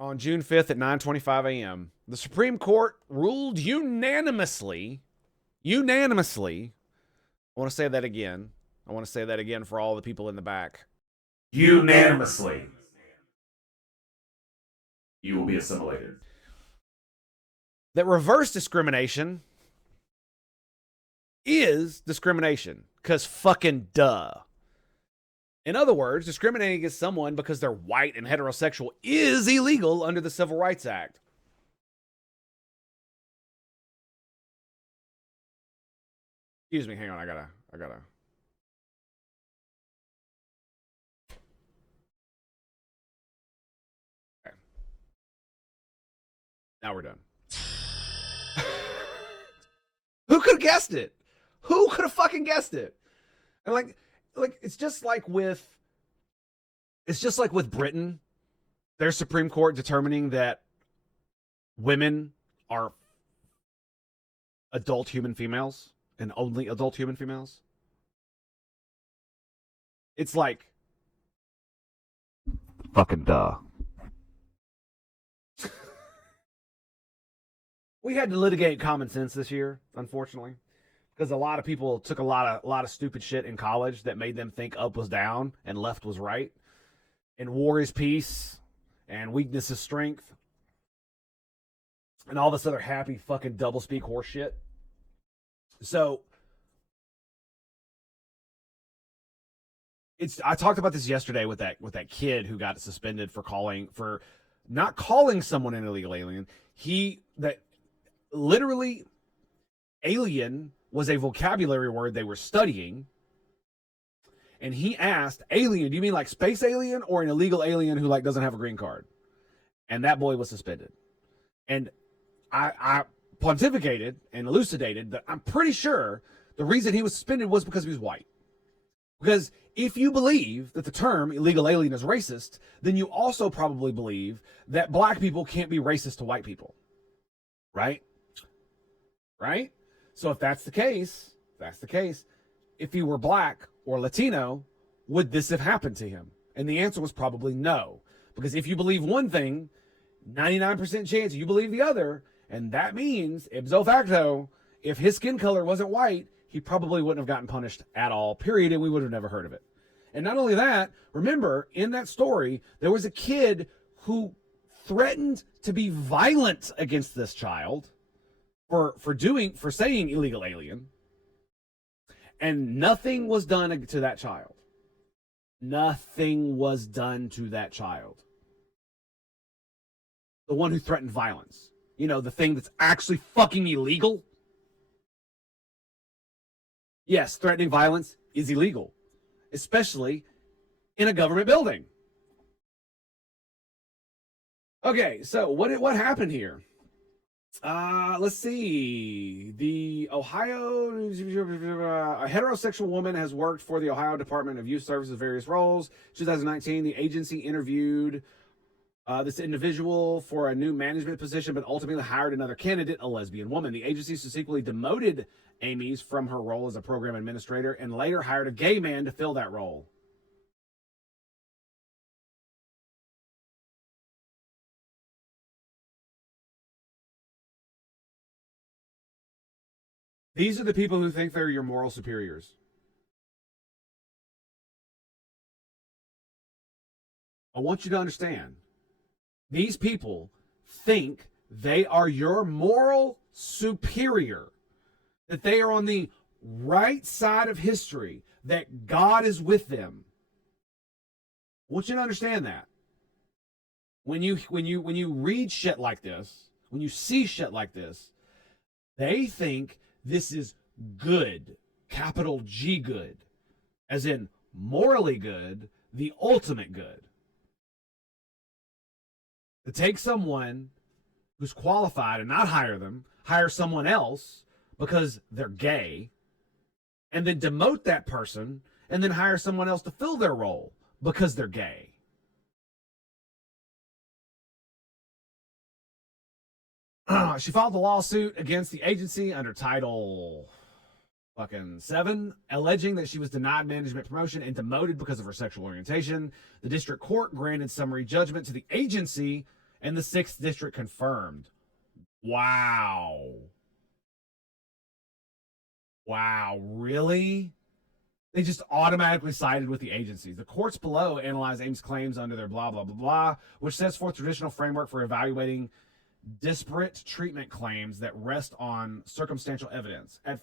on June 5th at 9:25 a.m., the Supreme Court ruled unanimously. I want to say that again. I want to say that again for all the people in the back. Unanimously, you will be assimilated. That reverse discrimination is discrimination. Because fucking duh. In other words, discriminating against someone because they're white and heterosexual is illegal under the Civil Rights Act. Excuse me, hang on, I gotta. Okay. Now we're done. Who could have guessed it? Who could have fucking guessed it? And like it's just like with Britain, their Supreme Court determining that women are adult human females and only adult human females. It's like fucking duh. We had to litigate common sense this year, unfortunately, because a lot of people took a lot of stupid shit in college that made them think up was down and left was right, and war is peace, and weakness is strength, and all this other happy fucking doublespeak horse shit. So I talked about this yesterday with that kid who got suspended for not calling someone an illegal alien. Literally, alien was a vocabulary word they were studying. And he asked, alien, do you mean like space alien or an illegal alien who like doesn't have a green card? And that boy was suspended. And I pontificated and elucidated that I'm pretty sure the reason he was suspended was because he was white. Because if you believe that the term illegal alien is racist, then you also probably believe that black people can't be racist to white people. Right? Right? So if that's the case, if he were black or Latino, would this have happened to him? And the answer was probably no. Because if you believe one thing, 99% chance you believe the other, and that means, ipso facto, if his skin color wasn't white, he probably wouldn't have gotten punished at all, period, and we would have never heard of it. And not only that, remember, in that story, there was a kid who threatened to be violent against this child for saying illegal alien, and nothing was done to that child. Nothing was done to that child. The one who threatened violence. You know, the thing that's actually fucking illegal. Yes, threatening violence is illegal, especially in a government building. Okay, so what happened here? Let's see. The Ohio, a heterosexual woman has worked for the Ohio Department of Youth Services various roles. 2019, the agency interviewed this individual for a new management position, but ultimately hired another candidate, a lesbian woman. The agency subsequently demoted Amy's from her role as a program administrator and later hired a gay man to fill that role. These are the people who think they're your moral superiors. I want you to understand. These people think they are your moral superior, that they are on the right side of history, that God is with them. I want you to understand that. When you read shit like this, when you see shit like this, they think this is good, capital G good, as in morally good, the ultimate good. To take someone who's qualified and not hire them, hire someone else because they're gay, and then demote that person and then hire someone else to fill their role because they're gay. She filed a lawsuit against the agency under Title fucking 7, alleging that she was denied management promotion and demoted because of her sexual orientation. The district court granted summary judgment to the agency And the 6th District confirmed. Wow. Wow, really? They just automatically sided with the agencies. The courts below analyze Ames' claims under their blah, blah, blah, blah, which sets forth traditional framework for evaluating disparate treatment claims that rest on circumstantial evidence. At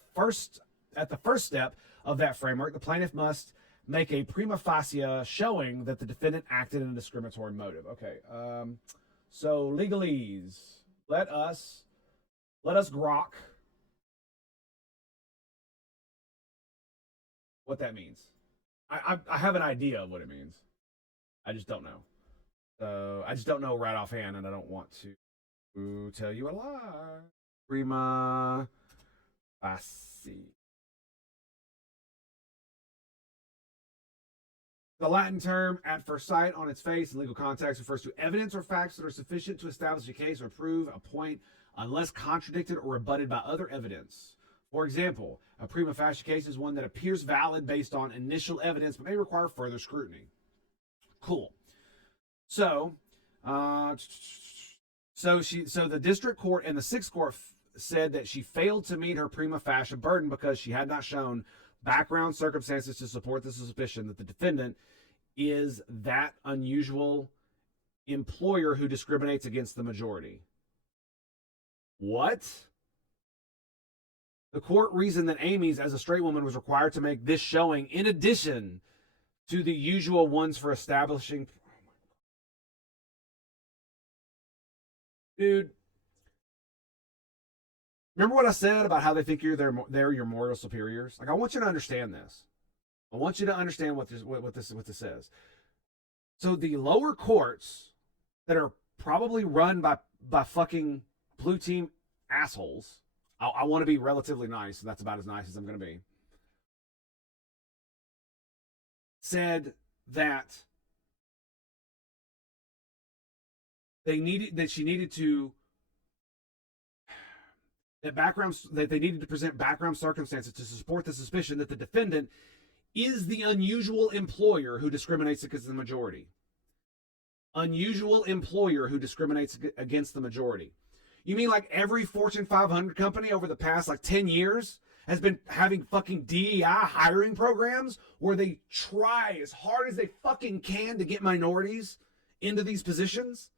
the first step of that framework, the plaintiff must make a prima facie showing that the defendant acted in a discriminatory motive. Okay, so legalese. Let us grok what that means. I have an idea of what it means. I just don't know. I just don't know right offhand, and I don't want to tell you a lie. Prima facie. The Latin term at first sight on its face in legal context refers to evidence or facts that are sufficient to establish a case or prove a point unless contradicted or rebutted by other evidence. For example, a prima facie case is one that appears valid based on initial evidence but may require further scrutiny. Cool. So, the district court and the 6th court said that she failed to meet her prima facie burden because she had not shown background circumstances to support the suspicion that the defendant is that unusual employer who discriminates against the majority. What? The court reasoned that Amy's, as a straight woman, was required to make this showing in addition to the usual ones for establishing. Dude, remember what I said about how they think they're your moral superiors? Like, I want you to understand this. I want you to understand what this says. So the lower courts that are probably run by fucking blue team assholes. I want to be relatively nice, and that's about as nice as I'm going to be. Said that they needed to present background circumstances to support the suspicion that the defendant is the unusual employer who discriminates against the majority. Unusual employer who discriminates against the majority. You mean like every Fortune 500 company over the past 10 years has been having fucking DEI hiring programs where they try as hard as they fucking can to get minorities into these positions?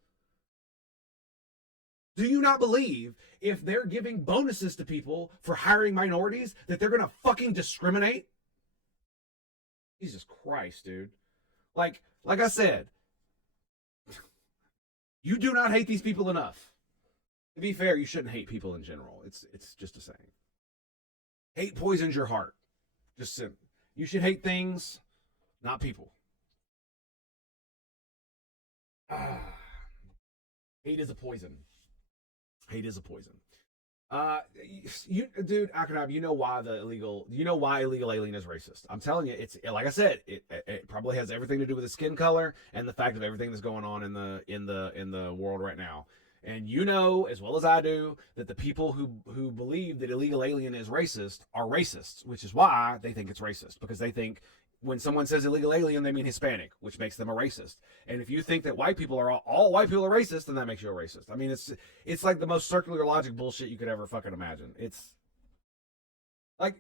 Do you not believe if they're giving bonuses to people for hiring minorities that they're going to fucking discriminate? Jesus Christ, dude. Like I said, you do not hate these people enough. To be fair, you shouldn't hate people in general. It's just a saying. Hate poisons your heart. You should hate things, not people. Hate is a poison. Hate is a poison. Dude, Akhenaten, you know why illegal alien is racist. I'm telling you, it's like I said, it probably has everything to do with the skin color and the fact of everything that's going on in the world right now. And you know as well as I do that the people who believe that illegal alien is racist are racists, which is why they think it's racist, because they think when someone says illegal alien, they mean Hispanic, which makes them a racist. And if you think that white people are all white people are racist, then that makes you a racist. I mean, it's like the most circular logic bullshit you could ever fucking imagine. It's like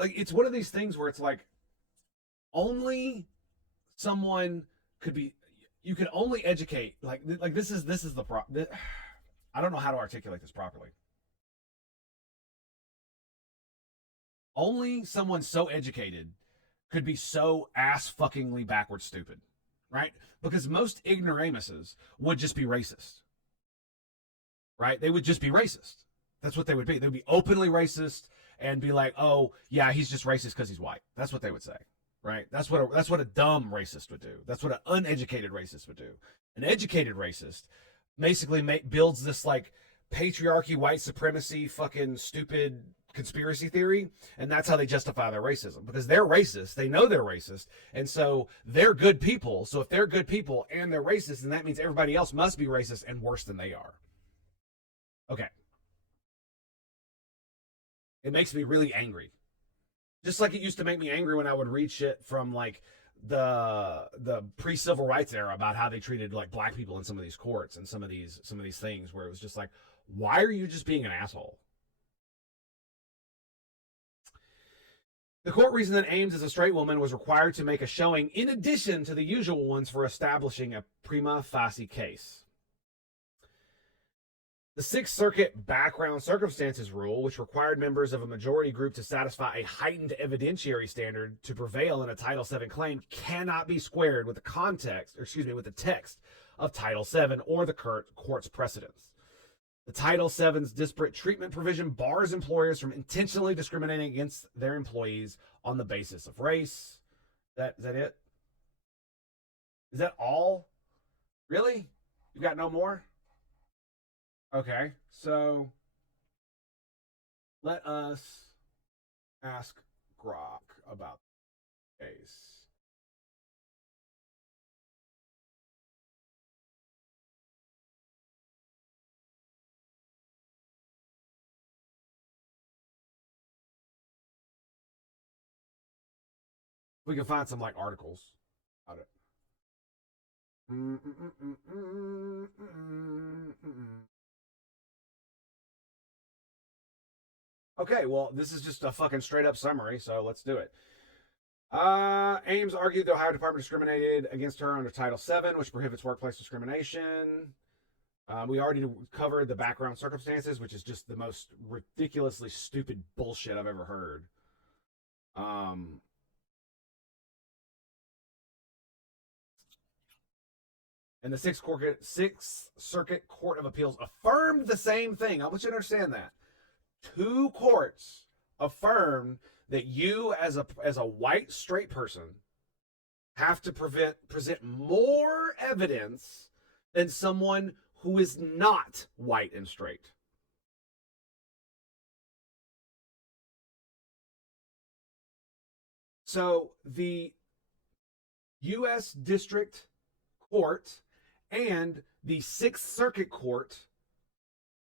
it's one of these things where it's like only someone could be. You can only educate like this is the problem. I don't know how to articulate this properly. Only someone so educated could be so ass-fuckingly backward stupid, right? Because most ignoramuses would just be racist, right? They would just be racist. That's what they would be. They would be openly racist and be like, oh, yeah, he's just racist because he's white. That's what they would say, right? That's what a dumb racist would do. That's what an uneducated racist would do. An educated racist basically builds this like patriarchy, white supremacy, fucking stupid conspiracy theory, and that's how they justify their racism, because they're racist, they know they're racist, and so they're good people. So if they're good people and they're racist, then that means everybody else must be racist and worse than they are. Okay. It makes me really angry, just like it used to make me angry when I would read shit from like the pre-civil rights era about how they treated like black people in some of these courts and some of these things where it was just like, why are you just being an asshole? The court reasoned that Ames, as a straight woman, was required to make a showing in addition to the usual ones for establishing a prima facie case. The Sixth Circuit background circumstances rule, which required members of a majority group to satisfy a heightened evidentiary standard to prevail in a Title VII claim, cannot be squared with the text of Title VII or the court's precedents. The Title VII's disparate treatment provision bars employers from intentionally discriminating against their employees on the basis of race. Is that it? Is that all? Really? You got no more? Okay, so let us ask Grok about the case. We can find some like articles about it. Okay, well, this is just a fucking straight up summary, so let's do it. Ames argued the Ohio Department discriminated against her under Title VII, which prohibits workplace discrimination. We already covered the background circumstances, which is just the most ridiculously stupid bullshit I've ever heard. And the Sixth Circuit Court of Appeals affirmed the same thing. I want you to understand that. 2 courts affirmed that you, as a white straight person, have to present more evidence than someone who is not white and straight. So the U.S. District Court and the Sixth Circuit Court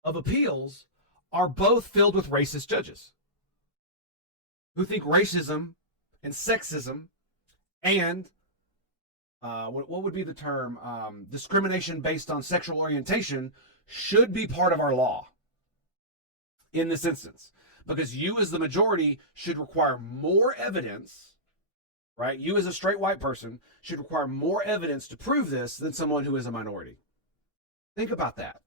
of Appeals are both filled with racist judges who think racism and sexism and what would be the term, discrimination based on sexual orientation should be part of our law in this instance, because you as the majority should require more evidence, right? You as a straight white person should require more evidence to prove this than someone who is a minority. Think about that.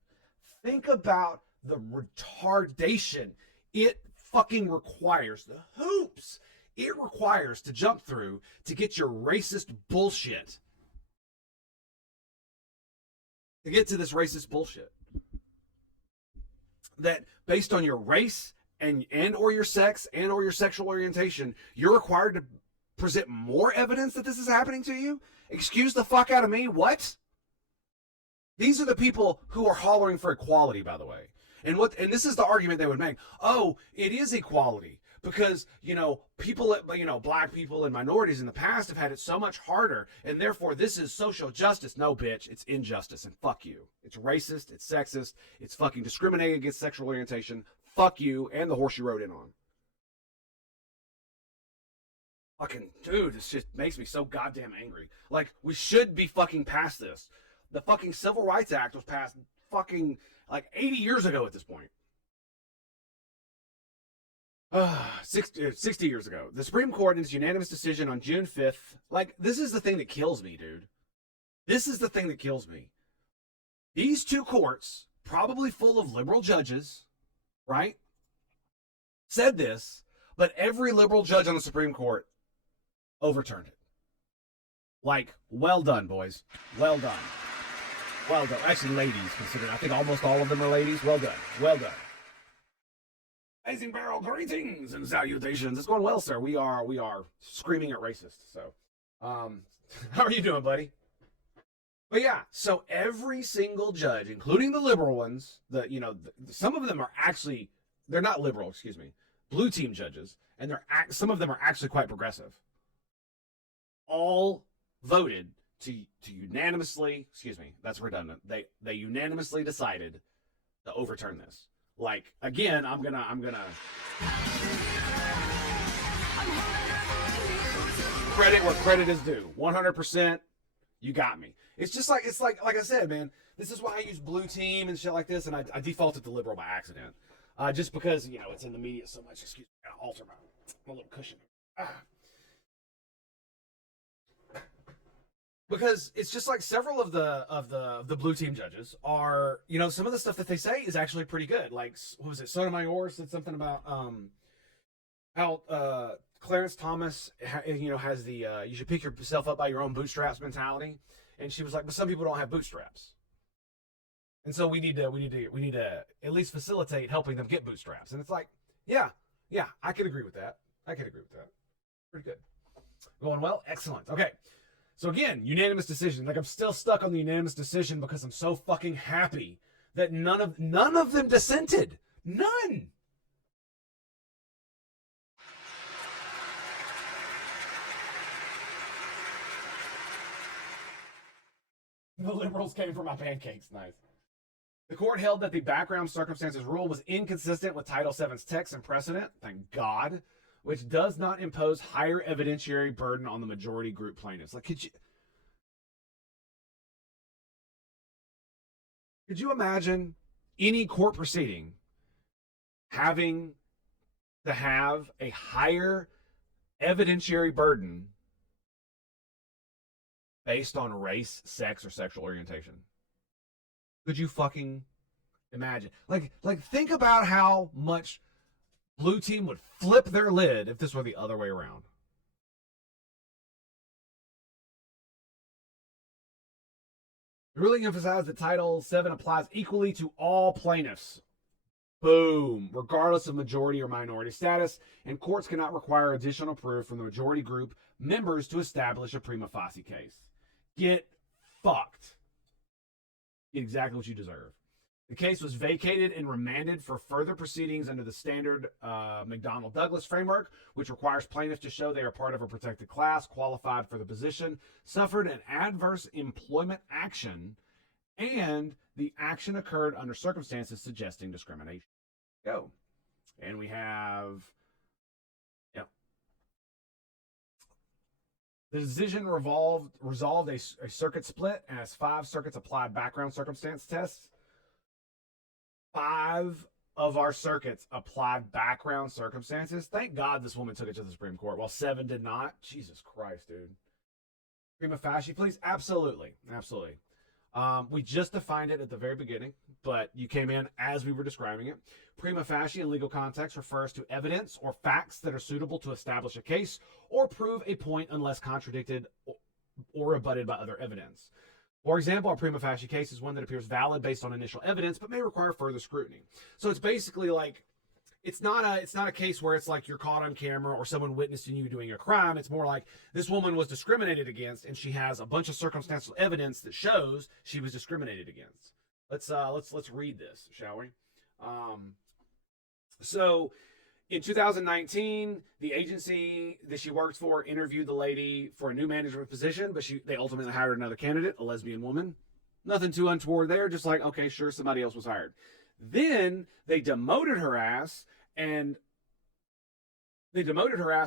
Think about the retardation it fucking requires, the hoops it requires to jump through to get your racist bullshit. To get to this racist bullshit. That based on your race and or your sex and or your sexual orientation, you're required to present more evidence that this is happening to you? Excuse the fuck out of me? What? These are the people who are hollering for equality, by the way. And this is the argument they would make. Oh, it is equality because, people, black people and minorities in the past have had it so much harder, and therefore this is social justice. No, bitch, it's injustice, and fuck you. It's racist, it's sexist, it's fucking discriminating against sexual orientation. Fuck you and the horse you rode in on. Fucking dude, this shit makes me so goddamn angry. Like, we should be fucking past this. The fucking Civil Rights Act was passed fucking like 80 years ago at this point. 60 years ago. The Supreme Court, in its unanimous decision on June 5th, like, this is the thing that kills me, dude. This is the thing that kills me. These 2 courts, probably full of liberal judges, right, said this, but every liberal judge on the Supreme Court overturned it. Like, well done, boys. Well done. Well done. Actually, ladies, considering I think almost all of them are ladies. Well done. Well done. Amazing Barrel, greetings and salutations. It's going well, sir. We are screaming at racists. So, how are you doing, buddy? But yeah, so every single judge, including the liberal ones, some of them are actually, they're not liberal, excuse me, blue team judges, and some of them are actually quite progressive. All voted to unanimously, excuse me, that's redundant. They unanimously decided to overturn this. Like, again, I'm gonna credit where credit is due. 100%. You got me. It's just like I said, man. This is why I use blue team and shit like this, and I defaulted to liberal by accident, just because it's in the media so much. Excuse me, I gotta alter my little cushion. Because it's just like several of the blue team judges are, some of the stuff that they say is actually pretty good. Like, what was it? Sotomayor said something about how Clarence Thomas, has the you should pick yourself up by your own bootstraps mentality, and she was like, but some people don't have bootstraps, and so we need to at least facilitate helping them get bootstraps. And it's like, yeah, I could agree with that. Pretty good. Going well, excellent. Okay. So again, unanimous decision. Like, I'm still stuck on the unanimous decision because I'm so fucking happy that none of them dissented. None. The liberals came for my pancakes. Nice. The court held that the background circumstances rule was inconsistent with Title VII's text and precedent, thank God, which does not impose higher evidentiary burden on the majority group plaintiffs. Like, could you imagine any court proceeding having to have a higher evidentiary burden based on race, sex, or sexual orientation? Could you fucking imagine? Like think about how much blue team would flip their lid if this were the other way around. Really emphasize that Title VII applies equally to all plaintiffs. Boom. Regardless of majority or minority status, and courts cannot require additional proof from the majority group members to establish a prima facie case. Get fucked. Get exactly what you deserve. The case was vacated and remanded for further proceedings under the standard McDonnell-Douglas framework, which requires plaintiffs to show they are part of a protected class, qualified for the position, suffered an adverse employment action, and the action occurred under circumstances suggesting discrimination. Go. And we have... The decision resolved a circuit split as 5 circuits applied background circumstance tests. 5 of our circuits applied background circumstances. Thank God this woman took it to the Supreme Court, while 7 did not. Jesus Christ, dude. Prima facie, please? Absolutely. We just defined it at the very beginning, but you came in as we were describing it. Prima facie in legal context refers to evidence or facts that are suitable to establish a case or prove a point unless contradicted or rebutted by other evidence. For example, a prima facie case is one that appears valid based on initial evidence, but may require further scrutiny. So it's basically like, it's not a case where it's like you're caught on camera or someone witnessing you doing a crime. It's more like this woman was discriminated against, and she has a bunch of circumstantial evidence that shows she was discriminated against. Let's read this, shall we? So in 2019, the agency that she worked for interviewed the lady for a new management position, but they ultimately hired another candidate, a lesbian woman. Nothing too untoward there, just like, okay, sure, somebody else was hired. Then they demoted her ass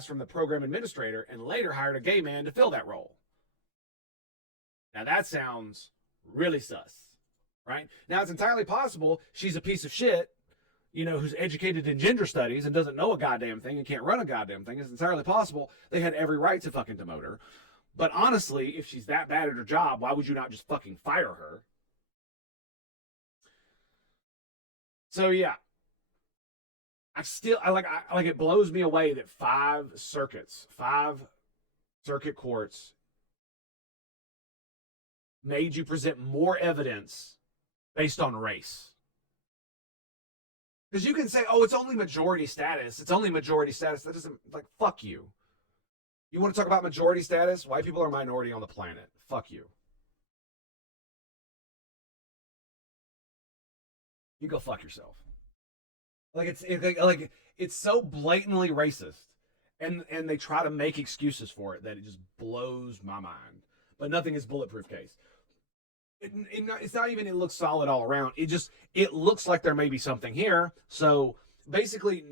from the program administrator and later hired a gay man to fill that role. Now that sounds really sus, right? Now it's entirely possible she's a piece of shit, who's educated in gender studies and doesn't know a goddamn thing and can't run a goddamn thing. It's entirely possible they had every right to fucking demote her. But honestly, if she's that bad at her job, why would you not just fucking fire her? So yeah, it blows me away that 5 circuit courts made you present more evidence based on race. Because you can say, oh, it's only majority status. That doesn't, fuck you. You want to talk about majority status? White people are minority on the planet. Fuck you. You go fuck yourself. It's so blatantly racist, and they try to make excuses for it that it just blows my mind. But nothing is bulletproof case. It's not even it looks solid all around. It looks like there may be something here. So basically,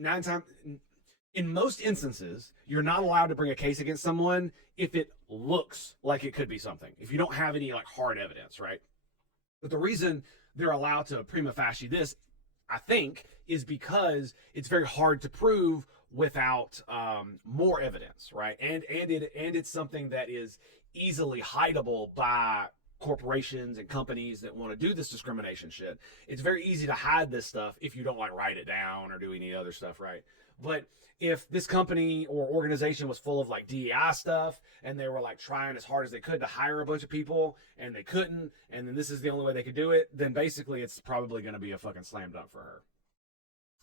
in most instances, you're not allowed to bring a case against someone if it looks like it could be something, if you don't have any like hard evidence, right? But the reason they're allowed to prima facie this, I think, is because it's very hard to prove without more evidence, right? And it's something that is easily hideable by corporations and companies that want to do this discrimination shit. It's very easy to hide this stuff if you don't like write it down or do any other stuff, right? But if this company or organization was full of like DEI stuff and they were like trying as hard as they could to hire a bunch of people and they couldn't, and then this is the only way they could do it, then basically it's probably going to be a fucking slam dunk for her.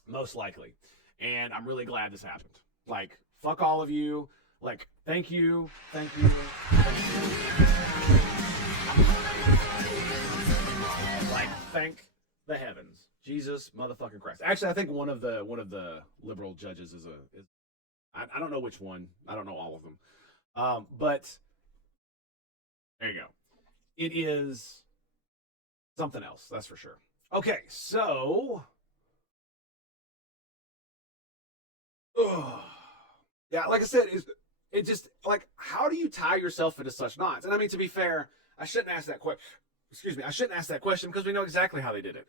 Most likely. And I'm really glad this happened. Like, fuck all of you. Like, thank you. Thank you. Like, thank the heavens. Jesus motherfucking Christ. Actually, I think one of the liberal judges is I don't know which one. I don't know all of them. But there you go. It is something else, that's for sure. Okay, so yeah, like I said, it just like, how do you tie yourself into such knots? And I mean, to be fair, I shouldn't ask that question. Excuse me, I shouldn't ask that question because we know exactly how they did it.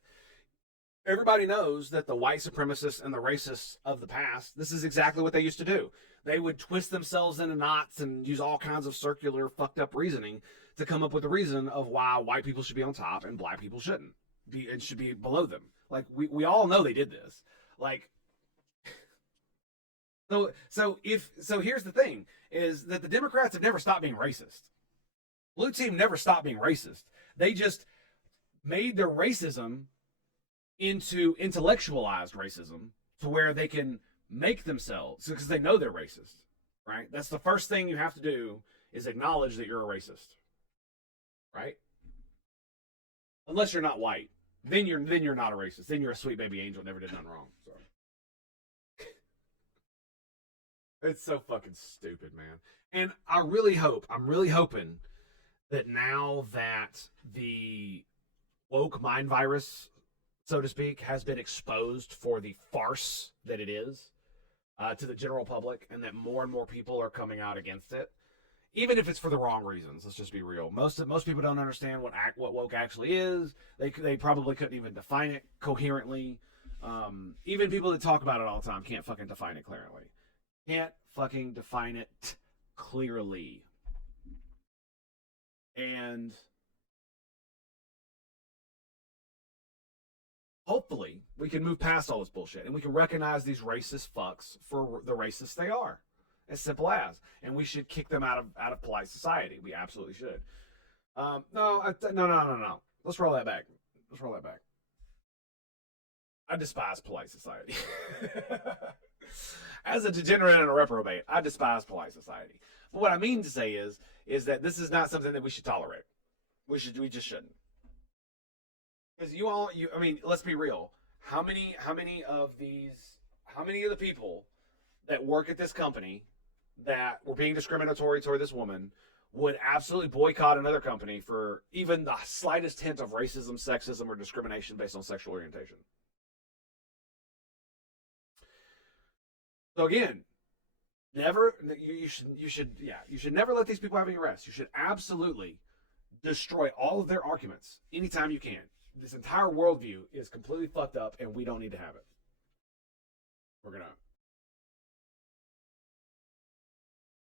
Everybody knows that the white supremacists and the racists of the past, this is exactly what they used to do. They would twist themselves into knots and use all kinds of circular, fucked up reasoning to come up with a reason of why white people should be on top and black people shouldn't be, and should be below them. Like, we all know they did this. Like, so here's the thing, is that the Democrats have never stopped being racist. Blue team never stopped being racist. They just made their racism into intellectualized racism to where they can make themselves, because they know they're racist, right? That's the first thing you have to do, is acknowledge that you're a racist, right? Unless you're not white, then you're not a racist. Then you're a sweet baby angel, never did nothing wrong. Sorry. It's so fucking stupid, man. And I'm really hoping that now that the woke mind virus, so to speak, has been exposed for the farce that it is to the general public, and that more and more people are coming out against it, even if it's for the wrong reasons. Let's just be real. Most people don't understand what woke actually is. They probably couldn't even define it coherently. Even people that talk about it all the time can't fucking define it clearly. Can't fucking define it clearly. And hopefully we can move past all this bullshit and we can recognize these racist fucks for the racists they are. As simple as. And we should kick them out of polite society. We absolutely should. No. Let's roll that back. I despise polite society. As a degenerate and a reprobate, I despise polite society. But what I mean to say is that this is not something that we should tolerate. We just shouldn't. Because I mean, let's be real. How many of the people that work at this company that were being discriminatory toward this woman would absolutely boycott another company for even the slightest hint of racism, sexism, or discrimination based on sexual orientation? So again, you should never let these people have any rest. You should absolutely destroy all of their arguments anytime you can. This entire worldview is completely fucked up, and we don't need to have it. We're gonna